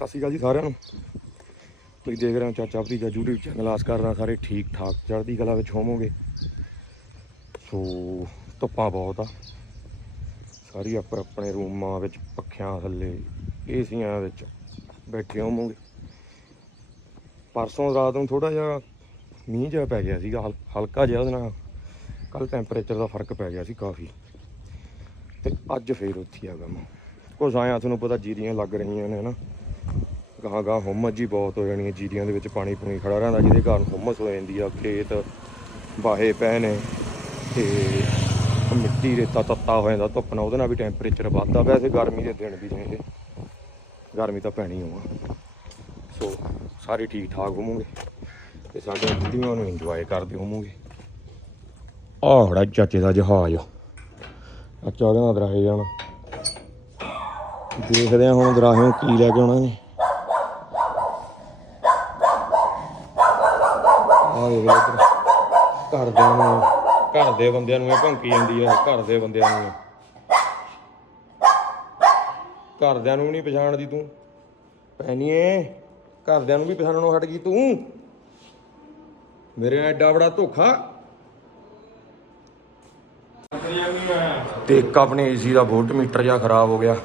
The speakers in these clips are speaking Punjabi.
ਸਤਿ ਸ਼੍ਰੀ ਅਕਾਲ ਜੀ ਸਾਰਿਆਂ ਨੂੰ। ਤੁਸੀਂ ਦੇਖ ਰਹੇ ਹੋ ਚਾਚਾ ਭਤੀਜਾ YouTube ਚੈਨਲ ਆਸ ਕਰਦਾ ਸਾਰੇ ਠੀਕ ਠਾਕ, ਚੜ੍ਹਦੀ ਕਲਾ ਵਿੱਚ ਹੋਵੋਗੇ। ਸੋ ਧੁੱਪਾਂ ਬਹੁਤ ਆ। ਸਾਰੀ ਆਪਰ ਆਪਣੇ ਰੂਮਾਂ ਵਿੱਚ, ਪੱਖਿਆਂ ਥੱਲੇ, ਏਸੀਆਂ ਵਿੱਚ ਬੈਠੇ ਹੋਵੋਗੇ। ਪਰਸੋਂ ਰਾਤ ਨੂੰ ਥੋੜਾ ਜਿਹਾ ਮੀਂਹ ਜਿਹਾ ਪੈ ਗਿਆ ਸੀਗਾ, ਹਲ- ਹਲਕਾ ਜਿਹਾ ਉਹਦੇ ਨਾਲ। ਕੱਲ ਟੈਂਪਰੇਚਰ ਦਾ ਫ਼ਰਕ ਪੈ ਗਿਆ ਸੀ ਕਾਫੀ। ਤੇ ਅੱਜ ਫੇਰ ਉੱਥੇ ਆ ਕੰਮ ਕੁਛ ਆਇਆ ਤੁਹਾਨੂੰ ਪਤਾ ਜੀਰੀਆਂ ਲੱਗ ਰਹੀਆਂ ਨੇ ਨਾ ਗਾਂ ਗਾਂ ਹੁਮਸ ਜੀ ਬਹੁਤ ਹੋ ਜਾਣੀ ਹੈ, ਜੀਰੀਆਂ ਦੇ ਵਿੱਚ ਪਾਣੀ ਪੂਣੀ ਖੜਾ ਰਹਿੰਦਾ, ਜਿਹਦੇ ਕਾਰਨ ਹੁਮਸ ਹੋ ਜਾਂਦੀ ਆ, ਖੇਤ ਬਾਹੇ ਪਏ ਨੇ ਤੇ ਮਿੱਟੀ ਰੇਤਾ ਤੱਤਾ ਹੋ ਜਾਂਦਾ, ਧੁੱਪ ਨਾਲ ਉਹਦੇ ਨਾਲ ਵੀ ਟੈਂਪਰੇਚਰ ਵੱਧਦਾ, ਵੈਸੇ ਗਰਮੀ ਦੇ ਦਿਨ ਵੀ ਨੇ ਗਰਮੀ ਤਾਂ ਪੈਣੀ ਹੋਆ ਸੋ ਸਾਰੇ ਠੀਕ ਠਾਕ ਹੋਵੋਗੇ ਤੇ ਸਾਡੇ ਵੀਡੀਓ ਨੂੰ ਇੰਜੋਏ ਕਰਦੇ ਹੋਵੋਗੇ। ਆਹ ਹੜਾ ਚਾਚੇ ਦਾ ਜਹਾਜ਼ ਅੱਛਾ ਉਹਦੇ ਨਾਲ ਦਰਾਹੇ ਜਾਣਾ। ਦੇਖਦੇ ਆ ਹੁਣ ਦਰਾਹੇ ਕੀ ਲੈ ਕੇ ਆਉਣਾ ਨੇ ਆ ਦੇਖ ਲਓ ਇੱਧਰ ਘਰਦਿਆਂ ਨੂੰ ਘਰ ਦੇ ਬੰਦਿਆਂ ਨੂੰ ਇਹ ਭੰਕੀ ਜਾਂਦੀ ਆ, ਘਰ ਦੇ ਬੰਦਿਆਂ ਨੂੰ। ਘਰਦਿਆਂ ਨੂੰ ਨਹੀਂ ਪਛਾਣਦੀ ਤੂੰ। ਪੈਣੀਏ ਘਰਦਿਆਂ ਨੂੰ ਵੀ ਪਛਾਣਨੋਂ ਹਟ ਗਈ ਤੂੰ। ਮੇਰੇ ਨਾਲ ਐਡਾ ਬੜਾ ਧੋਖਾ। ਤੇ ਇੱਕ ਆਪਣੇ ਏਸੀ ਦਾ ਵੋਲਟ ਮੀਟਰ ਜਿਹਾ ਖਰਾਬ ਹੋ ਗਿਆ।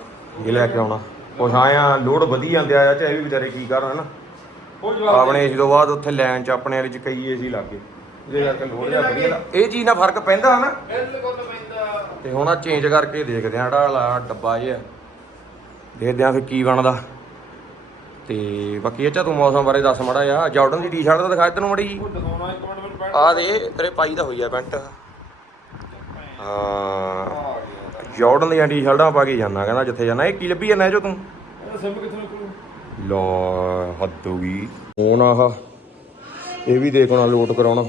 ਇਹ ਲੈ ਕੇ ਆਉਣਾ। ਕੁਛ ਆਇਆ ਲੋਡ ਵਧੀ ਜਾਂਦੇ ਆ, ਚਾਹੇ ਵੀ ਵਿਚਾਰੇ ਕੀ ਕਰਨ, ਹਨਾ? ਆਪਣੇ ਤੋਂ ਬਾਅਦ ਉੱਥੇ ਲਾਈਨ 'ਚ ਆਪਣੇ ਵਾਲੇ 'ਚ ਕਈ ਏਸੀ ਲੱਗ। ਗਏ ਜਿਹਦੇ ਕਰਕੇ ਲੋਡ ਜਿਹਾ ਵਧੀਆ ਲਾ- ਇਹ ਚੀਜ਼ ਨਾਲ ਫ਼ਰਕ ਪੈਂਦਾ ਹਨਾ। ਤੇ ਹੁਣ ਆ ਚੇਂਜ ਕਰਕੇ ਦੇਖਦੇ ਆ ਜਿਹੜਾ ਡੱਬਾ ਜਿਹਾ ਦੇਖਦੇ ਆ ਫਿਰ ਕੀ ਬਣਦਾ। ਤੇ ਬਾਕੀ ਇਹ ਚਾ ਤੂੰ ਮੌਸਮ ਬਾਰੇ ਦੱਸ ਮੜਾ ਆ ਜਾਰਡਨ ਦੀ ਟੀ-ਸ਼ਰਟ ਤਾਂ ਦਿਖਾ ਤੈਨੂੰ ਮੜੀ ਦਿਖਾਉਣਾ ਇੱਕ ਮਿੰਟ ਮੈਨੂੰ ਪੈਂਟ ਆ ਦੇ ਤੇਰੇ ਪਾਈ ਦਾ ਹੋਈ ਆ ਪੈਂਟ। ਹਾਂ। ਜਾਰਡਨ ਦੀਆਂ ਟੀ-ਸ਼ਰਟਾਂ ਪਾ ਕੇ ਜਾਣਾ ਕਹਿੰਦਾ ਜਿੱਥੇ ਜਾਣਾ ਇਹ ਕੀ ਲੱਭੀ ਜਾਂਦਾ ਜੋ ਤੂੰ? ਇਹਦਾ ਸਿਮ ਕਿੱਥੇ ਨਿਕਲੂ? ਲੋ ਹੱਦ ਹੋ ਗਈ। ਫੋਨ ਆਹ ਇਹ ਵੀ ਦੇਖਣਾ ਲੋਟ ਕਰਾਉਣਾ।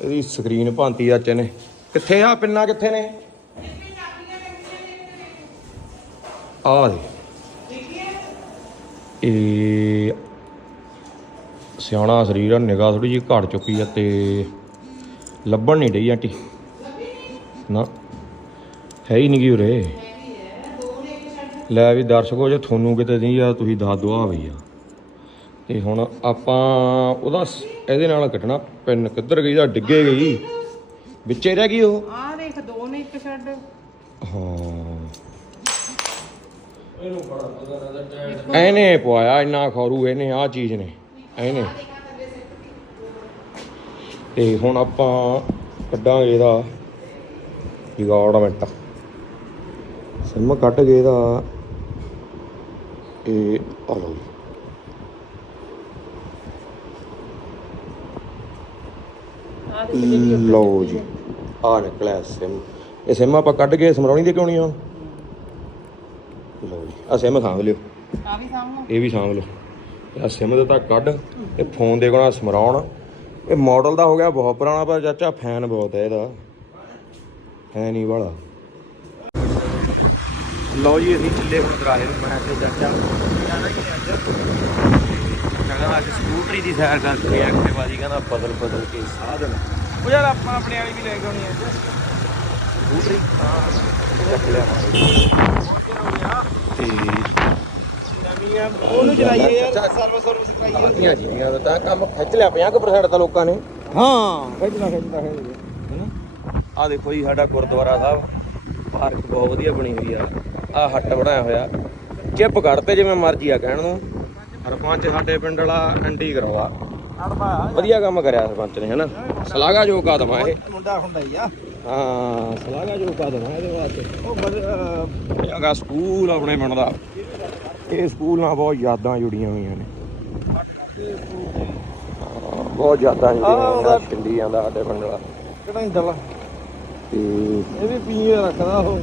ਇਹਦੀ ਸਕਰੀਨ ਭਾਂਤੀ ਅੱਜ ਨੇ। ਕਿੱਥੇ ਆ ਪਿੰਨਾ, ਕਿੱਥੇ ਨੇ? ਆ ਦੇ। ਇਹ ਸਿਆਣਾ ਸਰੀਰ ਆ, ਨਿਗਾਹ ਥੋੜੀ ਜਿਹੀ ਘਟ ਚੁੱਕੀ ਆ ਤੇ ਲੱਭਣ ਨਹੀਂ ਡਈ ਆਂਟੀ। ਨਾ, ਹੈ ਹੀ ਨਹੀਂ ਗੀ ਉਰੇ। ਲੈ ਵੀ ਦਰਸ਼ਕੋ ਜੇ ਤੁਹਾਨੂੰ ਕਿਤੇ ਨਹੀਂ ਆ ਤੁਸੀਂ ਦੱਸ ਦਿਓ ਆ ਬਈ ਆ। ਤੇ ਹੁਣ ਆਪਾਂ ਉਹਦਾ ਇਹਦੇ ਨਾਲ ਕੱਟਣਾ ਪਿੰਨ ਕਿੱਧਰ ਗਈ ਦਾ ਡਿੱਗੇ ਗਈ। ਵਿੱਚੇ ਰਹਿ ਗਈ ਉਹ? ਆ ਦੇਖ ਦੋ ਨੇ ਇੱਕ ਛੱਡ। ਹਾਂ। ਇਹਨੇ ਪਵਾਇਆ ਇੰਨਾ ਖੌਰੂ ਇਹਨੇ ਆ ਚੀਜ਼ ਨੇ ਇਹਨੇ। ਤੇ ਹੁਣ ਆਪਾਂ ਕੱਢਾਂਗੇ ਇਹਦਾ ਜਗਾੜ ਮਿੰਟ ਸਿਮ ਕੱਢ ਗਏ ਇਹਦਾ ਇਹ ਆ ਲਓ ਜੀ। ਲਓ ਜੀ। ਆ ਨਿਕਲਿਆ ਸਿਮ। ਇਹ ਸਿਮ ਆਪਾਂ ਕੱਢ ਕੇ ਸਮਰਾਉਣੀ ਦੇ ਕਿਉਂ ਨਹੀਂ ਆ ਲਓ ਜੀ ਆ ਸਿਮ ਸਾਂਭ ਲਿਓ। ਆ ਵੀ ਸਾਹਮਣੇ ਇਹ ਵੀ ਸਾਂਭ ਲਓ। ਆ ਸਿਮ ਦੇ ਤਾਂ ਕੱਢ ਇਹ ਫੋਨ ਦੇ ਕੋਣਾ ਸਮਰਾਉਣ ਇਹ ਮਾਡਲ ਦਾ ਹੋ ਗਿਆ ਬਹੁਤ ਪੁਰਾਣਾ ਪਰ ਚਾਚਾ ਫੈਨ ਬਹੁਤ ਹੈ ਇਹਦਾ। ਹੈ ਨਹੀਂ ਵਾਲਾ। ਲਓ ਜੀ ਅਸੀਂ ਚੱਲੇ ਹੁਣ ਦਰਾਹੇ ਨੂੰ ਮੈਂ ਤੇ ਚਾਚਾ ਜਾਣਾ ਹੀ ਅੱਜ ਕਹਿੰਦਾ ਅੱਜ ਸਕੂਟਰੀ ਦੀ ਸੈਰ ਕਰਕੇ ਐਕਟਿਵਾ ਦੀ ਕਹਿੰਦਾ ਬਦਲ ਬਦਲ ਕੇ ਸਾਧਨ। ਉਹ ਯਾਰ ਆਪਾਂ ਆਪਣੇ ਵਾਲੀ ਵੀ ਲੈ ਕੇ ਆਉਣੀ ਅੱਜ ਸਕੂਟਰੀ? ਚੱਕ ਲਿਆ। ਤੇ ਨਵੀਂ ਆ ਉਹਨੂੰ ਚਲਾਈਏ ਯਾਰ ਸਰਵਿਸ ਕਰਾਈਏ। ਜੀਆਂ ਦਾ ਤਾਂ ਕੰਮ ਖਿੱਚ ਲਿਆ 50% ਤਾਂ ਲੋਕਾਂ ਨੇ। ਹਾਂ ਖਿੱਚਦਾ ਖਿੱਚਦਾ ਖਿੱਚਦਾ। ਹੈਨਾ? ਆ ਦੇਖੋ ਜੀ ਸਾਡਾ ਗੁਰਦੁਆਰਾ ਸਾਹਿਬ ਪਾਰਕ ਬਹੁਤ ਵਧੀਆ ਬਣੀ ਹੋਈ ਆ। ਆ ਹੱਟ ਬਣਾਇਆ ਹੋਇਆ। ਚਿੱਪ ਕੱਢਤੇ ਜਿਵੇਂ ਮਰਜ਼ੀ ਆ ਕਹਿਣ ਨੂੰ। ਸਰਪੰਚ ਸਾਡੇ ਪਿੰਡ ਵਾਲਾ ਐਂਟੀ ਕਰਵਾ। ਵਧੀਆ ਕੰਮ ਕਰਿਆ ਸਰਪੰਚ ਨੇ ਹੈਨਾ? ਸਲਾਗਾ ਜੋ ਕਦਮ ਆ ਇਹ। ਮੁੰਡਾ ਹੁੰਦਾ ਹੀ ਆ। ਹਾਂ ਸਲਾਗਾ ਜੋ ਕਦਮ ਆ ਇਹਦੇ ਵਾਸਤੇ। ਉਹ ਬੜ- ਹੈਗਾ ਸਕੂਲ ਆਪਣੇ ਪਿੰਡ ਦਾ। ਇਹ ਸਕੂਲ ਨਾਲ ਬਹੁਤ ਯਾਦਾਂ ਜੁੜੀਆਂ ਹੋਈਆਂ ਨੇ। ਬਹੁਤ ਯਾਦਾਂ ਜੁੜੀਆਂ ਪਿੰਡੀ ਜਾਂਦਾ ਸਾਡੇ ਪਿੰਡ ਵਾਲਾ ਕਿਹੜਾ ਇੰਦਲ ਤੇ ਇਹ ਵੀ ਪੀਏ ਰੱਖਦਾ ਉਹ।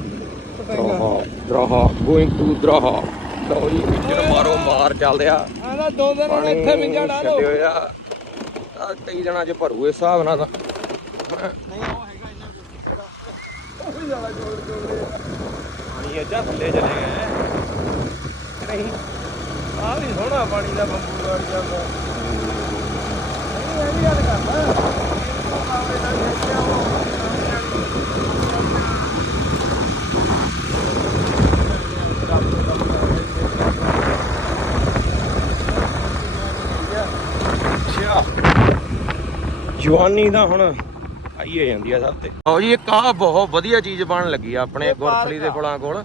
ਦਰਾਹਾ ਦਰਾਹਾ ਗੋਇੰਗ ਟੂ ਦਰਾਹਾ ਲਓ ਜੀ ਮਾਰੋ ਮਾਰ ਚੱਲਦੇ ਆ ਆਂਦਾ ਦੋ ਦਿਨ ਇੱਥੇ ਵੀ ਜਾਣਾ ਲੋ ਆ ਕਈ ਜਣਾ ਚ ਭਰੂ ਇਸ ਹਿਸਾਬ ਨਾਲ ਤਾਂ। ਪਾਣੀ ਅੱਜਾ ਥੱਲੇ ਚਲੇ ਗਏ। ਨਹੀਂ ਆ ਵੀ ਸੋਹਣਾ ਪਾਣੀ ਦਾ ਬੰਬੂ ਗਾੜ ਜਾਂਦਾ। ਨਹੀਂ ਇਹ ਵੀ ਗੱਲ ਕਰਦਾ ਉਹ ਜਵਾਨੀ ਦਾ ਹੁਣ ਆਈਏ ਜਾਂਦੀ ਆ ਸਭ ਤੇ ਆਓ ਜੀ ਇੱਕ ਆਹ ਬਹੁਤ ਵਧੀਆ ਚੀਜ਼ ਬਣਨ ਲੱਗੀ ਆ ਆਪਣੇ ਗੁਰਫਲੀ ਦੇ ਆ। ਫੁੱਲਾਂ ਕੋਲ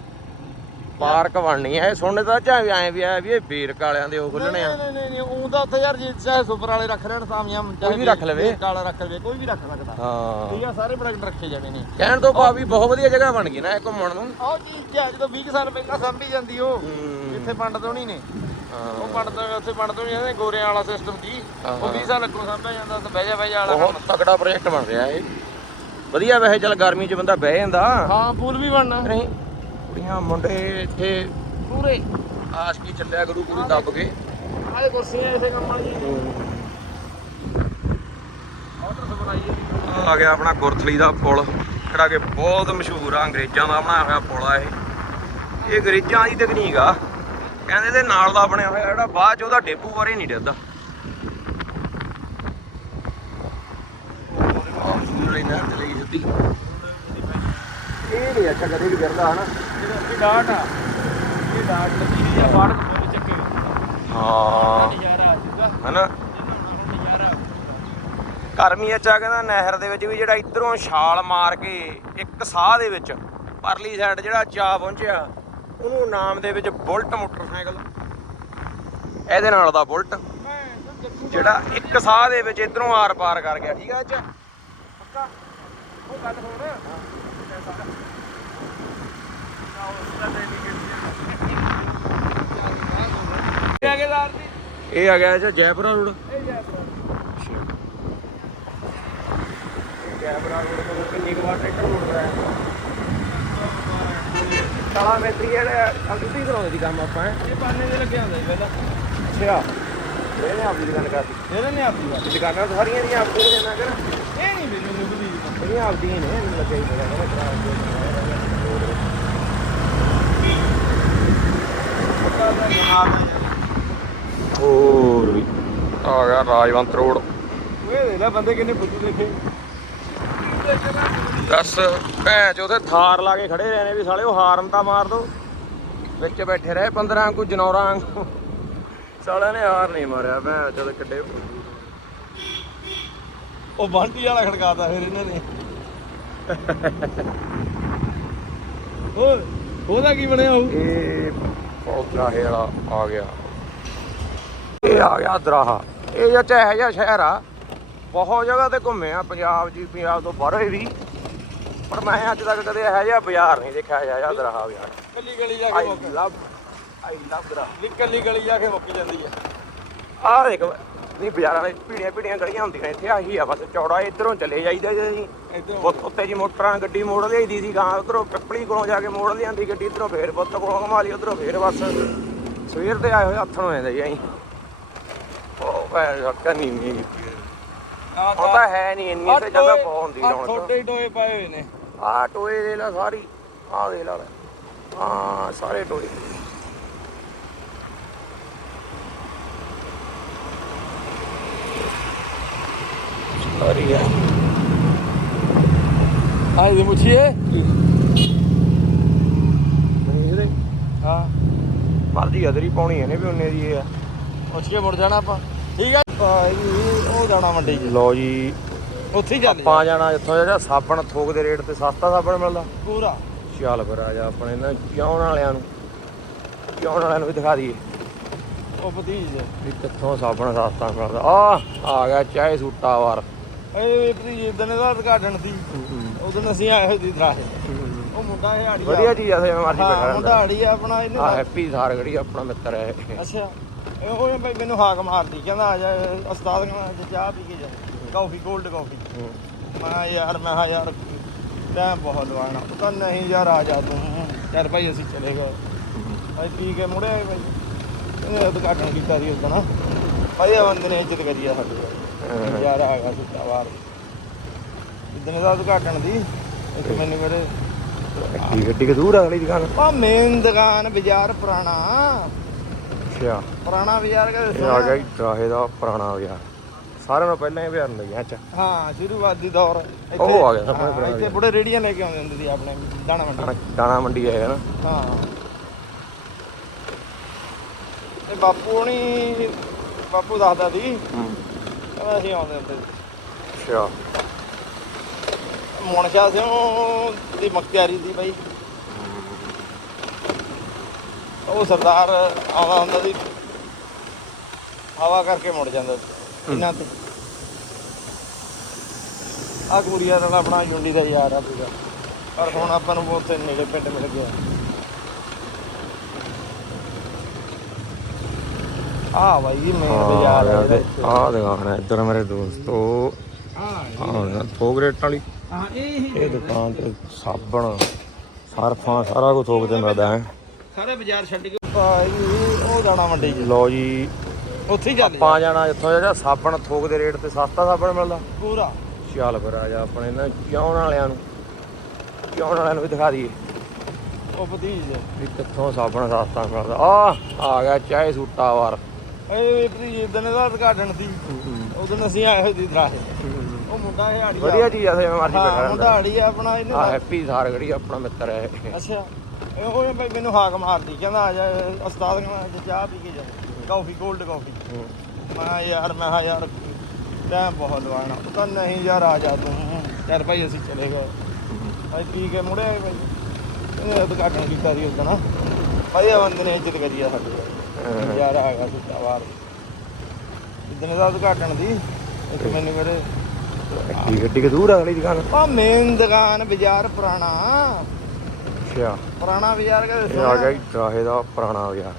ਪਾਰਕ ਬਣਨੀ ਆ ਇਹ ਸੁਣਨੇ ਤਾਂ ਚਾਹੇ ਐ ਵੀ ਆ ਵੀ ਇਹ ਬੀਰਕ ਵਾਲਿਆਂ ਦੇ ਉਹ ਖੁੱਲਣੇ ਆ ਨਹੀਂ ਨਹੀਂ ਨਹੀਂ ਉਹ ਤਾਂ ਉੱਥੇ ਯਾਰ ਜੀ ਚਾਹੇ ਸੁਪਰ ਵਾਲੇ ਰੱਖ ਲੈਣ ਸਾਮੀਆਂ ਕੋਈ ਵੀ ਰੱਖ ਲਵੇ। ਕਾਲਾ ਰੱਖ ਲਵੇ ਕੋਈ ਵੀ ਰੱਖ ਸਕਦਾ ਹਾਂ ਠੀਕ ਆ ਸਾਰੇ ਪ੍ਰੋਡਕਟ ਰੱਖੇ ਜਾਣੇ ਨੇ ਕਹਿਣ ਤੋਂ ਭਾਵ ਵੀ ਬਹੁਤ ਵਧੀਆ ਜਗ੍ਹਾ ਬਣ ਗਈ ਨਾ ਇਹ ਘੁੰਮਣ ਨੂੰ ਆਹ ਚੀਜ਼ ਜਦੋਂ 20 ਕੁ ਸਾਲ ਪਹਿਲਾਂ ਸੰਭੀ ਜਾਂਦੀ ਉਹ ਹੂੰ। ਜਿੱਥੇ ਪੰਡਤ ਹੋਣੀ ਨੇ ਹਾਂ। ਉਹ ਪੰਡਤ ਉੱਥੇ ਪੰਡਤ ਹੋਣੀ ਨੇ ਗੋਰਿਆਂ ਵਾਲਾ ਸਿਸਟਮ ਹਾਂ, ਉਹ 20 ਸਾਲ ਅੱਗੋਂ ਸੰਭਿਆ ਜਾਂਦਾ ਤਾਂ ਬਹਿ ਜਾ ਬਹਿ ਜਾ ਵਾਲਾ ਬਹੁਤ ਤਕੜਾ ਪ੍ਰੋਜੈਕਟ ਬਣ ਰਿਹਾ ਇਹ। ਵਧੀਆ ਵੈਸੇ ਚੱਲ ਗਰਮੀ 'ਚ ਬੰਦਾ ਬਹਿ ਜਾਂਦਾ। ਹਾਂ ਪੂਲ ਵੀ ਬਣਨਾ। ਨਹੀਂ ਕੁੜੀਆਂ ਮੁੰਡੇ ਇੱਥੇ ਪੂਰੇ ਆਸ਼ਕੀ ਚੱਲਿਆ ਗੁਰੂ ਗੁਰੂ ਦੱਬ ਕੇ। ਆਹ ਕੁਰਸੀਆਂ ਇਸੇ ਕੰਮ ਬਣਾਈਏ ਆ ਗਿਆ ਆਪਣਾ ਗੁਰਥਲੀ ਦਾ ਪੁਲ ਜਿਹੜਾ ਕਿ ਬਹੁਤ ਮਸ਼ਹੂਰ ਆ ਅੰਗਰੇਜ਼ਾਂ ਦਾ ਬਣਾਇਆ ਹੋਇਆ ਪੁਲ ਆ ਇਹ। ਇਹ ਅੰਗਰੇਜ਼ਾਂ ਦੀ ਤਕਨੀਕ ਆ। ਕਹਿੰਦੇ ਤੇ ਨਾਲ ਦਾ ਬਣਿਆ ਹੋਇਆ ਜਿਹੜਾ ਬਾਅਦ ਚ ਉਹਦਾ ਡੇਪੂ ਬਾਰੇ ਨਹੀਂ ਡਰਦਾ ਇਹ ਨਹੀਂ ਅੱਛਾ ਕਦੇ ਵੀ ਕਰਦਾ ਹਨਾ। ਇਹ ਡਾਟ ਆ ਇਹ ਡਾਟ ਲੱਗੀ ਹੋਈ ਆ ਬਾੜ ਕੋਲ ਚੱਕੇ ਹਾਂ। ਨਜ਼ਾਰਾ ਆ ਜੂਗਾ ਹਨਾ ਨਜ਼ਾਰਾ ਅੱਛਾ ਕਹਿੰਦਾ ਨਹਿਰ ਦੇ ਵਿੱਚ ਵੀ ਜਿਹੜਾ ਇਧਰੋਂ ਛਾਲ ਮਾਰ ਕੇ ਇੱਕ ਸਾਹ ਦੇ ਵਿੱਚ ਪਰਲੀ ਸਾਈਡ ਜਿਹੜਾ ਚਾ ਪਹੁੰਚਿਆ। ਉਹਨੂੰ ਨਾਮ ਦੇ ਵਿੱਚ ਬੁਲਟ ਮੋਟਰਸਾਈਕਲ। ਇਹਦੇ ਨਾਲ ਦਾ ਬੁਲਟ, ਜਿਹੜਾ ਇੱਕ ਸਾਹ ਦੇ ਵਿੱਚ ਇਧਰੋਂ ਆਰ ਪਾਰ ਕਰ ਗਿਆ, ਠੀਕ ਆ ਅੱਛਾ ਪੱਕਾ? ਉਹ ਗੱਲ ਹੋਰ? ਠੇਕੇਦਾਰ ਦੀ ਇਹ ਆ ਗਿਆ ਅੱਛਾ, ਜੈਪੁਰਾ ਰੋਡ। ਇਹ ਜੈਪੁਰ ਜੈਪੁਰਾ ਰੋਡ ਤੋਂ ਕਿੰਨੀ ਕੁ ਵਾਰ ਟਰੈਕਟਰ ਮੁੜਦਾ ਹੈ ਕਾਲਾ ਮੈਟਰੀ ਜਿਹੜਾ ਅਗਦੀ ਕਰਾਉਂਦੇ ਦੀ ਕੰਮ ਆਪਾਂ ਇਹ ਪਾਣੇ ਦੇ ਲੱਗਿਆ ਹੁੰਦਾ ਜੀ ਪਹਿਲਾਂ। ਅੱਛਾ। ਇਹਨੇ ਆਪਦੀ ਦੁਕਾਨ ਕਰਦੀ ਇਹਦੇ ਨੇ ਆਪਦੀ ਗੱਲ ਦੁਕਾਨਾਂ ਸਾਰੀਆਂ ਦੀਆਂ ਆਪਦੀਆਂ ਨੇ ਨਾ ਕਰ। ਇਹ ਨਹੀਂ ਮੈਨੂੰ ਨਿਭਦੀ ਇਹ ਆਪਦੀਆਂ ਹੀ ਨੇ ਮੈਨੂੰ ਲੱਗਿਆ ਹੀ ਦਾ ਹੋਰ ਵੀ। ਆ ਗਿਆ ਰਾਜਵੰਤ ਰੋਡ। ਇਹ ਦੇਖ ਲੈ ਬੰਦੇ ਕਿੰਨੇ ਬੁੱਧੂ ਦੇਖੇ। ਦੱਸ ਭੈਣ ਚ ਉਥੇ ਥਾਰ ਲਾ ਕੇ ਖੜੇ ਰਹੇ ਨੇ ਵੀ ਸਾਲੇ ਉਹ ਹਾਰਨ ਤਾਂ ਮਾਰ ਦੋ। ਵਿੱਚ ਬੈਠੇ ਰਹੇ 15 ਕੋ ਜਨੌਰਾਂ ਵਾਂਗੂ। ਸਾਲਿਆਂ ਨੇ ਹਾਰ ਨਹੀਂ ਮਾਰਿਆ ਭੈਣ ਚੋਦ ਕਿੱਡੇ ਉਹ ਬਾਂਟੀ ਵਾਲਾ ਖੜਕਾਤਾ ਫਿਰ ਇਹਨਾਂ ਨੇ। ਓਏ ਉਹਦਾ ਕੀ ਬਣਿਆ ਹੋਊ? ਇਹ ਪੌਦਰਾਹੇ ਵਾਲਾ ਆ ਗਿਆ। ਇਹ ਆ ਗਿਆ ਦਰਾਹਾ। ਇਹ ਜਿਹਾ ਚਾਹੇ ਜਿਹਾ ਸ਼ਹਿਰ ਆ। ਬਹੁਤ ਜਗ੍ਹਾ ਤੇ ਘੁੰਮੇ ਆ ਪੰਜਾਬ ਜੀ ਪੰਜਾਬ ਤੋਂ ਬਾਹਰ ਵੀ। ਪਰ ਮੈਂ ਅੱਜ ਤੱਕ ਕਦੇ ਇਹੋ ਜਿਹਾ ਬਾਜ਼ਾਰ ਨਹੀਂ ਦੇਖਿਆ ਇਹੋ ਜਿਹਾ ਦਰਾਹਾ ਬਾਜ਼ਾਰ ਕੱਲੀ ਗਲੀ ਜਾ ਕੇ ਆਈ ਮੁੱਕ ਲਵ ਆਈ ਲਵ ਦਰਾਹਾ ਵੀ ਕੱਲੀ ਗਲੀ ਜਾ ਕੇ ਮੁੱਕ ਜਾਂਦੀ ਆ। ਆਹ ਦੇਖ ਨਹੀਂ ਬਾਜ਼ਾਰਾਂ ਵਿੱਚ ਪੀੜੀਆਂ ਪੀੜੀਆਂ ਗਲੀਆਂ ਹੁੰਦੀਆਂ ਇੱਥੇ ਆਹੀ ਆ ਬਸ ਚੌੜਾ ਇਧਰੋਂ ਚਲੇ ਜਾਈਦਾ ਜੀ ਬੁੱਤ ਉੱਤੇ ਜੀ ਮੋਟਰਾਂ ਗੱਡੀ ਮੋੜ ਲਿਆਈਦੀ ਸੀ ਗਾਂ ਉਧਰੋਂ ਪਿੱਪਲੀ ਕੋਲੋਂ ਜਾ ਕੇ ਮੋੜ ਲਿਆਂਦੀ ਗੱਡੀ ਇਧਰੋਂ ਫੇਰ ਬੁੱਤ ਕੋਲੋਂ ਘਮਾ ਲਈ ਉਧਰੋਂ ਫੇਰ ਬਸ। ਸਵੇਰ ਦੇ ਆਏ ਹੋਏ ਹੱਥ ਨੂੰ ਆਉਂਦੇ ਜੀ ਅਸੀਂ। ਉਹ ਭੈਣ ਰੱਖਾ ਨਹੀਂ ਨਹੀਂ ਉਹ ਤਾਂ ਹੈ ਨਹੀਂ ਇੰਨੀ ਤੇ ਜਗ੍ਹਾ ਬਹੁਤ ਹੁੰਦੀ ਲਾਉਣ ਤੋਂ। ਛੋਟੇ ਟੋਏ ਪਾਏ ਹੋਏ ਨੇ। ਆਹ ਟੋਏ ਦੇ ਲਾ ਸਾਰੀ ਆਹ ਦੇ ਲਾ ਹਾਂ ਸਾਰੇ ਟੋਏ। ਸਾਰੀ ਆਏ ਦੀ ਮੁੱਛੀਏ ਇਹਦੇ। ਹਾਂ। ਮਰਜ਼ੀ ਅਦਰੀ ਪਾਉਣੀ ਹੈ ਨੇ ਵੀ ਉਹਨੇ ਦੀ ਇਹ ਆ। ਮੁੱਛ ਕੇ ਮੁੜ ਜਾਣਾ ਆਪਾਂ। ਠੀਕ ਆ। ਉਹ ਜਾਣਾ ਮੰਡੀ 'ਚ। ਲਓ ਜੀ ਉੱਥੇ ਹੀ ਚੱਲ ਆਪਾਂ ਜਾਣਾ ਇੱਥੋਂ ਜਿਹੜਾ ਸਾਬਣ ਥੋਕ ਦੇ ਰੇਟ ਤੇ ਸਸਤਾ ਸਾਬਣ ਮਿਲਦਾ। ਪੂਰਾ। ਚੱਲ ਫਿਰ ਆ ਜਾ ਆਪਣੇ ਨਾ ਕਿਉਂ ਵਾਲਿਆਂ ਨੂੰ। ਕਿਉਂ ਵਾਲਿਆਂ ਨੂੰ ਵੀ ਦਿਖਾ ਦਈਏ। ਉਹ ਭਤੀਜ। ਵੀ ਕਿੱਥੋਂ ਸਾਬਣ ਸਸਤਾ ਮਿਲਦਾ। ਆ ਆ ਗਿਆ ਚਾਹੇ ਸੂਟਾ ਵਾਰ। ਇਹ ਭਤੀਜ ਦਿਨ ਦਾ ਉਦਘਾਟਨ ਸੀ। ਉਦੋਂ ਅਸੀਂ ਆਏ ਹੋਏ ਸੀ ਦਰਾਹੇ। ਉਹ ਮੁੰਡਾ ਇਹ ਆੜੀ ਵਧੀਆ ਚੀਜ਼ ਆ ਸੇ ਮਰਜ਼ੀ ਹਾਂ ਬੈਠਾ ਮੁੰਡਾ ਆੜੀ ਆ ਆਪਣਾ ਇਹਨੇ ਆ ਹੈਪੀ ਸਾਰਗੜੀ ਆਪਣਾ ਮਿੱਤਰ ਹੈ ਇਹ। ਅੱਛਾ। ਇਹ ਉਹ ਬਈ ਮੈਨੂੰ ਹਾਕ ਮਾਰਦੀ ਕਹਿੰਦਾ ਆ ਜਾ ਉਸਤਾਦ ਕਹਿੰਦਾ ਅੱਜ ਚਾਹ ਪੀ ਕੇ ਜਾ। Coffee cold coffee. ਹੂੰ। ਮੈਂ ਯਾਰ ਮੈਂ ਕਿਹਾ ਯਾਰ ਟਾਈਮ ਬਹੁਤ ਲਵਾਣਾ ਉਹ ਤਾਂ ਨਹੀਂ ਯਾਰ ਆ ਜਾ ਤੂੰ। ਚੱਲ ਭਾਈ ਅਸੀਂ ਚਲੇ ਗਏ। ਭਾਈ ਪੀ ਕੇ ਮੁੜੇ ਆਏ ਭਾਈ। ਇਹਨੇ ਉਦਘਾਟਨ ਕੀਤਾ ਸੀ ਉਦੋਂ ਭਾਈ ਇਹ ਬੰਦੇ ਨੇ ਇੱਜ਼ਤ ਕਰੀ ਆ ਸਾਡੀ। ਯਾਰ ਆ ਗਿਆ ਸੁੱਤਾ ਵਾਰ ਇਦਾਂ ਦਾ ਉਦਘਾਟਨ ਦੀ ਇੱਕ ਮੈਨੂੰ ਮੇਰੇ ਗੱਡੀ ਗੱਡੀ ਦੂਰ ਆ ਅਗਲੀ ਦੁਕਾਨ? ਉਹ ਮੇਨ ਦੁਕਾਨ ਬਾਜ਼ਾਰ ਪੁਰਾਣਾ। ਅੱਛਾ। ਪੁਰਾਣਾ ਬਾਜ਼ਾਰ ਕਾ ਇਹ ਆ ਗਿਆ ਟਰਾਹੇ ਦਾ ਪੁਰਾਣਾ ਵਿਆਹ ਸਾਰਿਆਂ ਨੂੰ ਪਹਿਲਾਂ ਹੀ ਵਿਆਹ ਨਹੀਂ ਚ। ਹਾਂ ਸ਼ੁਰੂਆਤੀ ਦੌਰ। ਇੱਥੇ- ਉਹ ਆ ਗਿਆ ਹਾਂ, ਪੁਰਾਣਾ ਇੱਥੇ। ਬੁੜੇ ਰੇੜੀਆਂ ਲੈ ਕੇ ਆਉਂਦੇ ਹੁੰਦੇ ਸੀ ਆਪਣੇ ਦਾਣਾ ਮੰਡੀ। ਦਾਣਾ ਮੰਡੀ ਆਇਆ ਨਾ। ਹਾਂ। ਤੇ ਬਾਪੂ ਹਣੀ ਬਾਪੂ ਦੱਸਦਾ ਸੀ ਕਹਿੰਦਾ ਅਸੀਂ ਆਉਂਦੇ ਹੁੰਦੇ ਸੀ। ਅੱਛਾ। ਮੁਨਸ਼ਾ ਸਿੰਘ ਦੀ ਮਖਤਿਆਰੀ ਸੀ ਬਾਈ। ਉਹ ਸਰਦਾਰ ਆਉਂਦਾ ਹੁੰਦਾ ਸੀ। ਹਵਾ ਕਰਕੇ ਮੁੜ ਜਾਂਦਾ ਸੀ ਇਹਨਾਂ ਤੇ। ਆ ਕੁੜੀਆ ਦਾ ਆਪਣਾ ਯੁੰਡੀ ਦਾ ਯਾਰ ਆ ਪੂਰਾ। ਪਰ ਹੁਣ ਆਪਾਂ ਨੂੰ ਉੱਥੇ ਨੇੜੇ ਪਿੰਡ ਮਿਲ ਗਿਆ। ਆ ਬਾਈ ਮੇਨ ਬਾਜ਼ਾਰ ਆ ਜਿਹੜਾ। ਆ ਦੁਕਾਨ ਹੈ ਇੱਧਰ ਮੇਰੇ ਦੋਸਤੋ। ਆ ਥੋਕ ਰੇਟ ਵਾਲੀ। ਹਾਂ ਇਹ ਇਹ ਦੁਕਾਨ ਤੇ ਸਾਬਣ ਸਰਫਾਂ ਸਾਰਾ ਕੁਝ ਥੋਕ ਤੇ ਮਿਲਦਾ ਹੈ। ਸਾਰੇ ਬਾਜ਼ਾਰ ਛੱਡ ਕੇ ਭਾਈ ਉਹ ਜਾਣਾ ਮੰਡੀ ਚ। ਲਓ ਜੀ। ਉੱਥੇ ਹੀ ਚੱਲ ਆਪਾਂ ਜਾਣਾ ਜਿੱਥੋਂ ਜਿਹੜਾ ਸਾਬਣ ਥੋਕ ਦੇ ਰੇਟ ਤੇ ਸਸਤਾ ਸਾਬਣ ਮਿਲਦਾ। ਪੂਰਾ। ਚੱਲ ਫਿਰ ਆ ਜਾ ਆਪਣੇ ਨਾ ਕਿਉਣ ਵਾਲਿਆਂ ਨੂੰ। ਕਿਉਣ ਵਾਲਿਆਂ ਨੂੰ ਵੀ ਦਿਖਾ ਦਈਏ। ਉਹ ਭਤੀਜ ਵੀ ਕਿੱਥੋਂ ਸਾਬਣ ਸਸਤਾ ਮਿਲਦਾ। ਆ ਆ ਗਿਆ ਚਾਹੇ ਸੂਟਾ ਵਾਰ। ਇਹ ਭਤੀਜ ਦਿਨ ਦਾ ਉਦਘਾਟਨ ਸੀ ਉਦੋਂ ਅਸੀਂ ਆਏ ਹੋਏ ਸੀ ਦਰਾਹੇ। ਉਹ ਮੁੰਡਾ ਇਹ ਆੜੀ ਵਧੀਆ ਚੀਜ਼ ਆ ਸੇ ਮਾਰਦੀ ਹਾਂ ਬੈਠਾ ਮੁੰਡਾ ਆੜੀ ਆ ਆਪਣਾ ਇਹਨੇ ਆ ਹੈਪੀ ਸਾਰਗੜੀ ਆਪਣਾ ਮਿੱਤਰ ਹੈ। ਅੱਛਾ। ਉਹ ਬਈ ਮੈਨੂੰ ਹਾਕ ਮਾਰਦੀ ਕਹਿੰਦਾ ਆ ਜਾ ਉਸਤਾਦ ਕਹਿੰਦਾ ਅੱਜ ਚਾਹ ਪੀ ਕੇ ਜਾ ਕਾਫੀ 골ਡ ਕਾਫੀ ਹੂੰ। ਮੈਂ ਯਾਰ ਮੈਂ ਕਿਹਾ ਯਾਰ ਟਾਈਮ ਬਹੁਤ ਲਵਾਣਾ ਉਹ ਤਾਂ ਨਹੀਂ ਯਾਰ ਆ ਜਾ ਤੂੰ ਯਾਰ ਭਾਈ ਅਸੀਂ ਚਲੇ ਗਏ। ਭਾਈ ਪੀ ਕੇ ਮੁੜਿਆ ਭਾਈ। ਇਹਨੇ ਉਦਘਾਟਨ ਕੀਤਾ ਸੀ ਭਾਈ ਇਹ ਬੰਦੇ ਨੇ ਇੱਜ਼ਤ ਕਰੀ ਆ ਸਾਡੀ। ਹਾਂ। ਯਾਰ ਆ ਗਿਆ ਸੁੱਤਾ ਬਾਹਰ। ਜਿੱਦਣ ਦਾ ਉਦਘਾਟਨ ਦੀ ਇੱਕ ਮੈਨੂੰ ਮੇਰੇ ਕੀ ਗੱਡੀ ਕਿ ਦੂਰ ਆ ਅਗਲੀ ਦੁਕਾਨ। ਆ ਮੇਨ ਦੁਕਾਨ ਬਾਜ਼ਾਰ ਪੁਰਾਣਾ। ਅੱਛਾ ਪੁਰਾਣਾ ਬਾਜ਼ਾਰ ਇਹ ਆ ਗਿਆ ਜੀ ਦਾ ਪੁਰਾਣਾ ਹੋ ਗਿਆ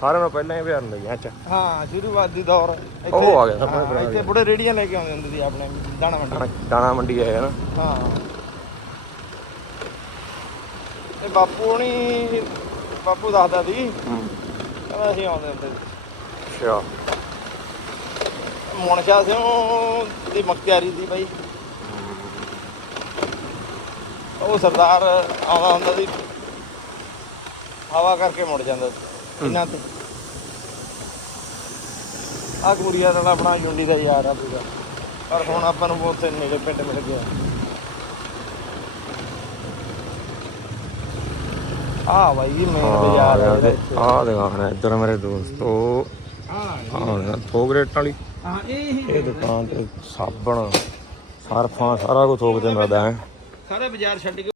ਸਾਰਿਆਂ ਨੂੰ ਪਹਿਲਾਂ ਹੀ ਬਿਆਰ ਲੱਗਿਆ ਚ। ਹਾਂ ਸ਼ੁਰੂਆਤੀ ਦੌਰ। ਇੱਥੇ- ਉਹ ਆ ਗਿਆ ਹਾਂ, ਪੁਰਾਣਾ ਇੱਥੇ। ਬੁੜੇ ਰੇੜੀਆਂ ਲੈ ਕੇ ਆਉਂਦੇ ਹੁੰਦੇ ਸੀ ਆਪਣੇ ਦਾਣਾ ਮੰਡੀ। ਦਾਣਾ ਮੰਡੀ ਹੈ ਨਾ। ਹਾਂ। ਇਹ ਬਾਪੂ ਹੁਣੀ ਬਾਪੂ ਦੱਸਦਾ ਸੀ ਕਹਿੰਦਾ ਅਸੀਂ ਆਉਂਦੇ ਹੁੰਦੇ ਸੀ। ਅੱਛਾ। ਮੁਨਸ਼ਾ ਸਿੰਘ ਦੀ ਮਖਤਿਆਰੀ ਸੀ ਬਾਈ। ਉਹ ਸਰਦਾਰ ਆਉਂਦਾ ਹੁੰਦਾ ਸੀ। ਹਵਾ ਕਰਕੇ ਮੁੜ ਜਾਂਦਾ ਸੀ ਇਹਨਾਂ ਤੇ। ਆ ਕੁੜੀਆ ਦਾ ਆਪਣਾ ਯੁੰਡੀ ਦਾ ਯਾਰ ਆ ਪੂਰਾ। ਪਰ ਹੁਣ ਆਪਾਂ ਨੂੰ ਉੱਥੇ ਨੇੜੇ ਪਿੰਡ ਮਿਲ ਗਿਆ। ਆ ਬਾਈ ਜੀ ਮੇਨ ਬਾਜ਼ਾਰ ਆ ਜਿਹੜਾ। ਆ ਹੈ ਇੱਧਰ ਮੇਰੇ ਦੋਸਤੋ ਆ ਥੋਕ ਰੇਟ ਵਾਲੀ। ਹਾਂ ਇਹ ਇਹ ਦੁਕਾਨ ਤੇ ਸਾਬਣ ਸਰਫਾਂ ਸਾਰਾ ਕੁਝ ਥੋਕ ਤੇ ਮਿਲਦਾ ਹੈ। ਸਾਰਾ ਬਾਜ਼ਾਰ ਛੱਡ ਕੇ